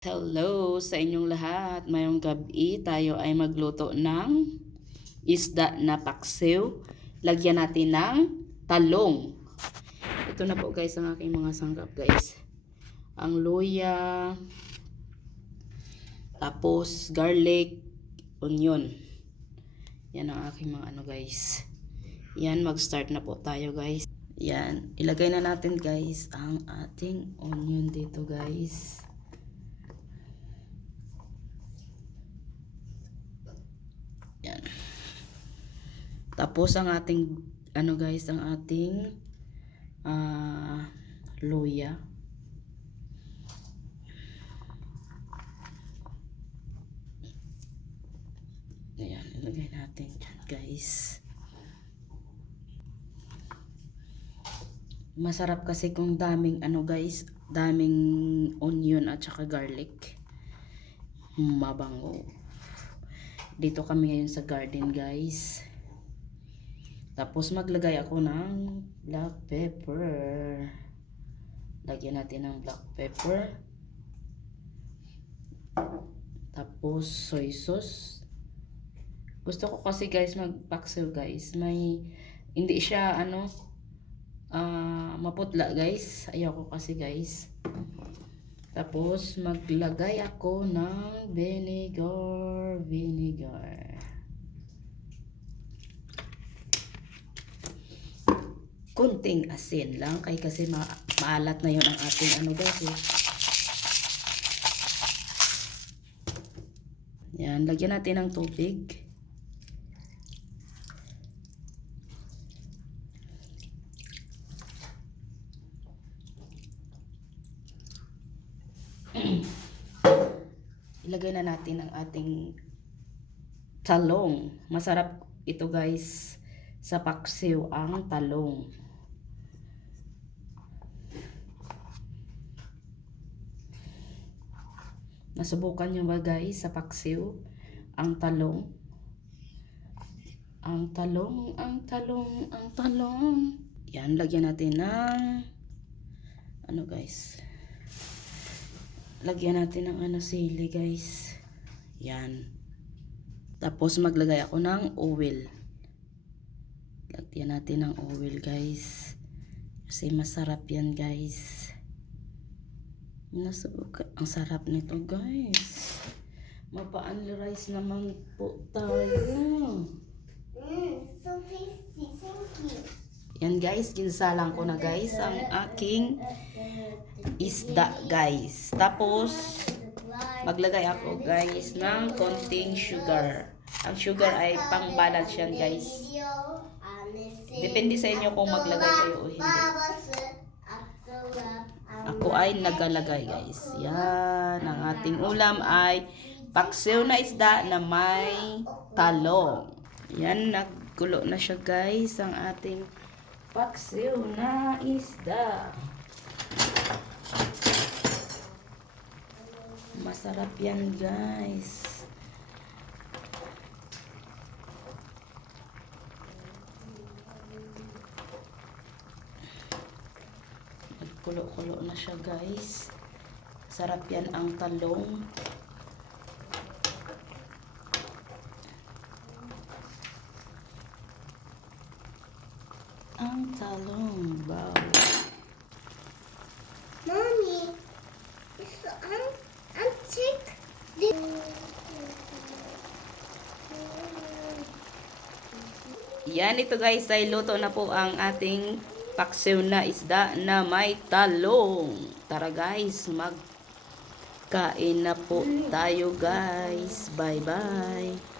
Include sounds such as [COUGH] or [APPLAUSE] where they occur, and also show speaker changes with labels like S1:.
S1: Hello sa inyong lahat. Mayong gabi tayo ay magluto ng isda na paksiw. Lagyan natin ng talong. Ito na po guys ang aking mga sangkap guys. Ang luya, tapos garlic, onion. Yan ang aking mga ano guys. Yan, mag-start na po tayo guys. Yan, ilagay na natin guys ang ating onion dito guys. Yan. Tapos ang ating ano guys, ang ating ah luya. Ayan, ilagay natin dyan guys. Masarap kasi kung daming ano guys, daming onion at saka garlic. Mabango. Dito kami ngayon sa garden guys. Tapos maglagay ako ng black pepper. Lagyan natin ng black pepper. Tapos soy sauce. Gusto ko kasi guys magpaksiw guys. May hindi siya ano ah maputla guys. Ayaw ko kasi guys. Tapos maglagay ako ng vinegar, vinegar. Kunting asin lang kay kasi ma maalat na 'yon ang ating ano guys. Eh. Yan, lagyan natin ng tubig. [CLEARS THROAT] Ilagay na natin ang ating talong. Masarap ito guys sa paksiw ang talong. Nasubukan nyo ba guys sa paksiw ang talong? Ang talong, ang talong, ang talong. Yan, lagyan natin ng ano guys. Lagyan natin ng ano sili guys. Yan. Tapos maglagay ako ng oil. Lagyan natin ng oil guys. Kasi masarap yan guys. Nasubukan. Ang sarap nito guys. Mapa-only rice naman po tayo. Mm, so tasty. Thank you. Yan guys, ginsalang ko na guys ang aking isda guys. Tapos, maglagay ako guys ng konting sugar. Ang sugar ay pang balance yan guys. Depende sa inyo kung maglagay kayo o hindi. Ako ay nagalagay guys. Yan, ang ating ulam ay paksiw na isda na may talong. Yan, nagkulo na siya guys ang ating paksiw na isda. Masarap yan guys. Nagkulo-kulo na siya guys. Sarap yan ang talong. Ang talong. Wow. Mommy, so I'm, I'm sick. Yan ito guys ay luto na po ang ating paksiw na isda na may talong. Tara guys, magkain na po tayo guys. Bye bye.